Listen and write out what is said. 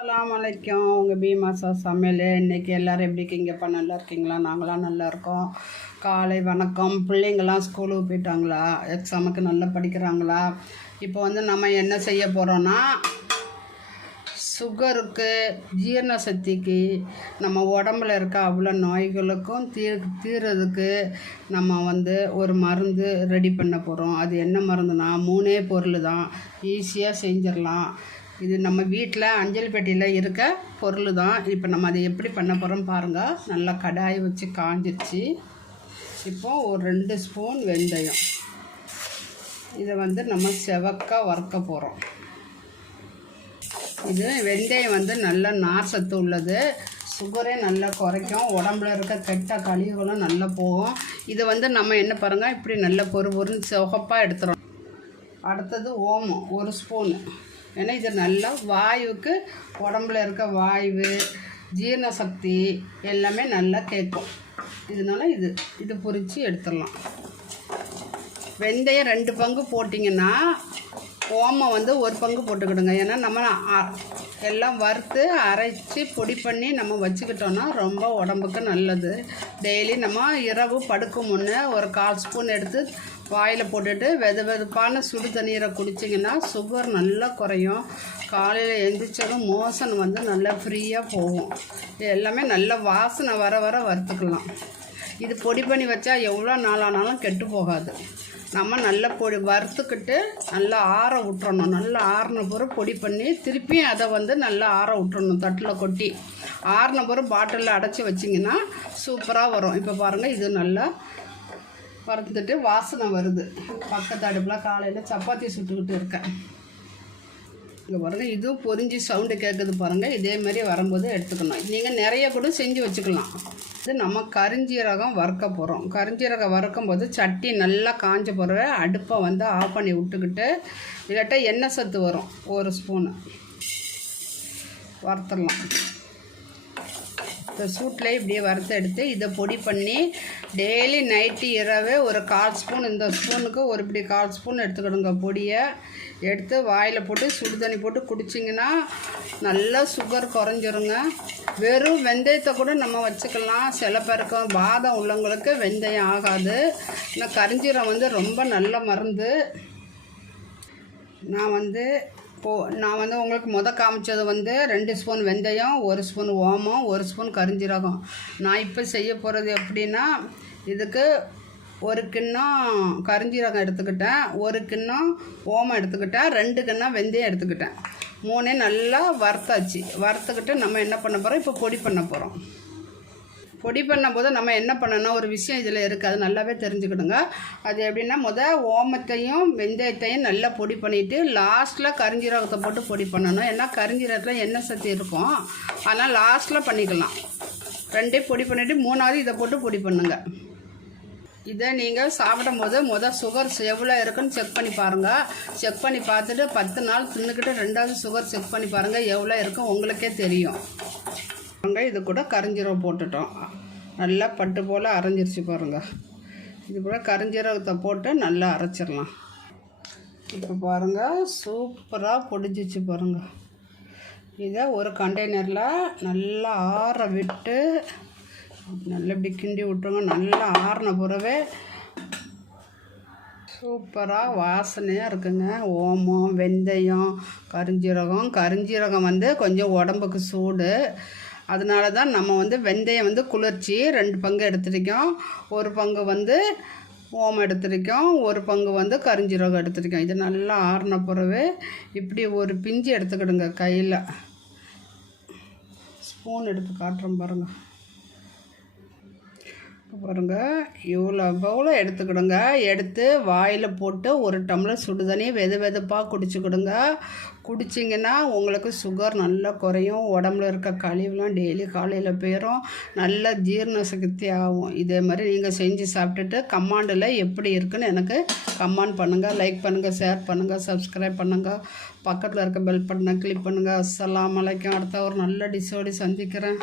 அஸ்ஸலாமு அலைக்கும். உங்கள் பீமாசா சமையல். இன்றைக்கி எல்லோரும் எப்படி இருக்கீங்கப்பா? நல்லா இருக்கீங்களா? நாங்களாம் நல்லா இருக்கோம். காலை வணக்கம். பிள்ளைங்கள்லாம் ஸ்கூலுக்கு போயிட்டாங்களா? எக்ஸாமுக்கு நல்லா படிக்கிறாங்களா? இப்போ வந்து நம்ம என்ன செய்ய போகிறோன்னா, சுகருக்கு, ஜீரண சக்திக்கு, நம்ம உடம்புல இருக்க அவ்வளோ நோய்களுக்கும் தீர்றதுக்கு நம்ம வந்து ஒரு மருந்து ரெடி பண்ண போகிறோம். அது என்ன மருந்துனா 3 பொருள் தான், ஈஸியாக செஞ்சிடலாம். இது நம்ம வீட்டில் அஞ்சல் பெட்டியில் இருக்க பொருள் தான். இப்போ நம்ம அதை எப்படி பண்ண போகிறோம் பாருங்கள். நல்லா கடாயை வச்சு காஞ்சிருச்சு. இப்போது ஒரு 2 ஸ்பூன் வெந்தயம், இதை வந்து நம்ம செவக்க வறுக்க போகிறோம். இது வெந்தயம் வந்து நல்ல நார் சத்து உள்ளது, சுகரே நல்லா குறைக்கும், உடம்புல இருக்க கெட்ட கழிவுகளும் நல்லா போகும். இதை வந்து நம்ம என்ன பாருங்கள், இப்படி நல்ல பொறுன்னு சிவப்பாக எடுத்துகிறோம். அடுத்தது ஓமம் 1 ஸ்பூனு. ஏன்னா இது நல்லா வாயுவுக்கு, உடம்புல இருக்க வாயு, ஜீரண சக்தி எல்லாமே நல்லா கேட்கும். இதனால் இது பொரித்து எடுத்துடலாம். வெந்தயம் 2 பங்கு போட்டிங்கன்னா ஓமம் வந்து 1 பங்கு போட்டுக்கிடுங்க. ஏன்னா நம்ம எல்லாம் வறுத்து அரைச்சி பொடி பண்ணி நம்ம வச்சுக்கிட்டோன்னா ரொம்ப உடம்புக்கு நல்லது. டெய்லி நம்ம இரவு படுக்கும் முன்னே ஒரு 1/4 ஸ்பூன் எடுத்து வாயில் போட்டுட்டு வெதுப்பான சுடு தண்ணீரை குடிச்சிங்கன்னா சுகர் நல்லா குறையும். காலையில் எழுந்திரிச்சதும் மோஷன் வந்து நல்லா ஃப்ரீயாக போகும். எல்லாமே நல்ல வாசனை வர வறுத்துக்கலாம். இது பொடி பண்ணி வச்சா எவ்வளோ நாளானாலும் கெட்டு போகாது. நம்ம நல்லா வறுத்துக்கிட்டு நல்லா ஆற விட்டுறணும். நல்லா ஆறின பிறகு பொடி பண்ணி திருப்பியும் அதை வந்து நல்லா ஆற விட்டுறணும். தட்டில் கொட்டி ஆறின பிறகு பாட்டிலில் அடைச்சி வச்சிங்கன்னா சூப்பராக வரும். இப்போ பாருங்கள், இது நல்லா வறுத்துட்டு வாசனை வருது. பக்கத்து அடுப்பில் காலையில் சப்பாத்தி சுட்டுக்கிட்டு இருக்கேன். இங்கே பாருங்கள், இதுவும் பொரிஞ்சு சவுண்டு கேட்குது பாருங்கள். இதேமாரி வரும்போது எடுத்துக்கணும். நீங்கள் நிறைய கூட செஞ்சு வச்சுக்கலாம். இது நம்ம கரிஞ்சீரகம் வறுக்க போகிறோம். கரிஞ்சீரகம் வறுக்கும் போது சட்டி நல்லா காஞ்ச பிறகு அடுப்பை வந்து ஆஃப் பண்ணி விட்டுக்கிட்டு, இல்லாட்டா எண்ணெய் சத்து வரும் 1 ஸ்பூனு வறுத்துடலாம். இந்த சூட்டில் இப்படியே வறுத்து எடுத்து இதை பொடி பண்ணி டெய்லி நைட்டு இரவு ஒரு 1/4 ஸ்பூன், இந்த ஸ்பூனுக்கு ஒரு இப்படி 1/4 ஸ்பூன் எடுத்துக்கிடுங்க. பொடியை எடுத்து வாயில் போட்டு சுடு தண்ணி போட்டு குடிச்சிங்கன்னா நல்லா சுகர் குறைஞ்சிருங்க. வெறும் வெந்தயத்தை கூட நம்ம வச்சுக்கலாம். சில பேருக்கு வாதம் உள்ளவங்களுக்கு வெந்தயம் ஆகாது. ஆனால் கரிஞ்சீரகம் வந்து ரொம்ப நல்ல மருந்து. நான் வந்து உங்களுக்கு காமிச்சது வந்து 2 ஸ்பூன் வெந்தயம், 1 ஸ்பூன் ஓமம், 1 ஸ்பூன் கரிஞ்சீரகம். நான் இப்போ செய்ய போகிறது எப்படின்னா, இதுக்கு 1 கிண்ணம் கரிஞ்சீரகம் எடுத்துக்கிட்டேன், 1 கிண்ணம் ஓமம் எடுத்துக்கிட்டேன், 2 கிண்ணம் வெந்தயம் எடுத்துக்கிட்டேன். 3 நல்லா வறுத்தாச்சு. வறுத்துக்கிட்டு நம்ம என்ன பண்ண போகிறோம், இப்போ பொடி பண்ண போகிறோம். பொடி பண்ணும்போது நம்ம என்ன பண்ணணும், ஒரு விஷயம் இதில் இருக்குது, அது நல்லாவே தெரிஞ்சுக்கிடுங்க. அது எப்படின்னா, ஓமத்தையும் வெந்தயத்தையும் நல்லா பொடி பண்ணிவிட்டு லாஸ்ட்டில் கரிஞ்சீரகத்தை போட்டு பொடி பண்ணணும். ஏன்னா கரிஞ்சீரகத்தில் எண்ணெய் சக்தி இருக்கும், ஆனால் லாஸ்ட்டில் பண்ணிக்கலாம். 2 பொடி பண்ணிவிட்டு 3ஆவது இதை போட்டு பொடி பண்ணுங்க. இதை நீங்கள் சாப்பிடும் போது சுகர் எவ்வளோ இருக்குன்னு செக் பண்ணி பாருங்கள். செக் பண்ணி பார்த்துட்டு 10 நாள் தின்னுக்கிட்டு 2ஆவது சுகர் செக் பண்ணி பாருங்கள், எவ்வளோ இருக்கும் உங்களுக்கே தெரியும். இது கூட கரிஞ்சீரகம் போட்டுட்டோம். நல்லா பட்டு போல் அரைஞ்சிருச்சு பாருங்கள். இது கூட கரிஞ்சீரகத்தை போட்டு நல்லா அரைச்சிடலாம். இப்போ பாருங்கள், சூப்பராக பொடிச்சிச்சு பாருங்கள். இதை ஒரு கண்டெய்னரில் நல்லா ஆற விட்டு நல்லா இப்படி கிண்டி விட்டுருங்க. நல்லா ஆறின பிறவே சூப்பராக வாசனையாக இருக்குங்க. ஓமம், வெந்தயம், கரிஞ்சீரகம் வந்து கொஞ்சம் உடம்புக்கு சூடு. அதனால தான் நம்ம வந்து வெந்தயம் வந்து குளிர்ச்சி 2 பங்கு எடுத்துருக்கோம். 1 பங்கு வந்து ஓமம் எடுத்துருக்கோம், 1 பங்கு வந்து கரிஞ்சீரகம் எடுத்துருக்கோம். இது நல்லா ஆறின பிறகு இப்படி ஒரு பிஞ்சு எடுத்துக்கிடுங்க. கையில் ஸ்பூன் எடுத்து காட்டுறோம் பாருங்கள். இவ்வளோ எடுத்துக்கிடுங்க. எடுத்து வாயில் போட்டு 1 டம்ளர் சுடு தண்ணி வெதுப்பாக குடிச்சுக்கிடுங்க. குடிச்சிங்கன்னா உங்களுக்கு சுகர் நல்லா குறையும். உடம்புல இருக்க கழிவுலாம் டெய்லி காலையில் போயிடும். நல்ல ஜீரண சக்தி ஆகும். இதே மாதிரி நீங்கள் செஞ்சு சாப்பிட்டுட்டு கமெண்டில் எப்படி இருக்குன்னு எனக்கு கமெண்ட் பண்ணுங்கள். லைக் பண்ணுங்கள், ஷேர் பண்ணுங்கள், சப்ஸ்கிரைப் பண்ணுங்கள். பக்கத்தில் இருக்க பெல் பட்டனை கிளிக் பண்ணுங்கள். அஸ்ஸலாமு அலைக்கும். அடுத்த ஒரு நல்ல டிஷ்ஷோடு சந்திக்கிறேன்.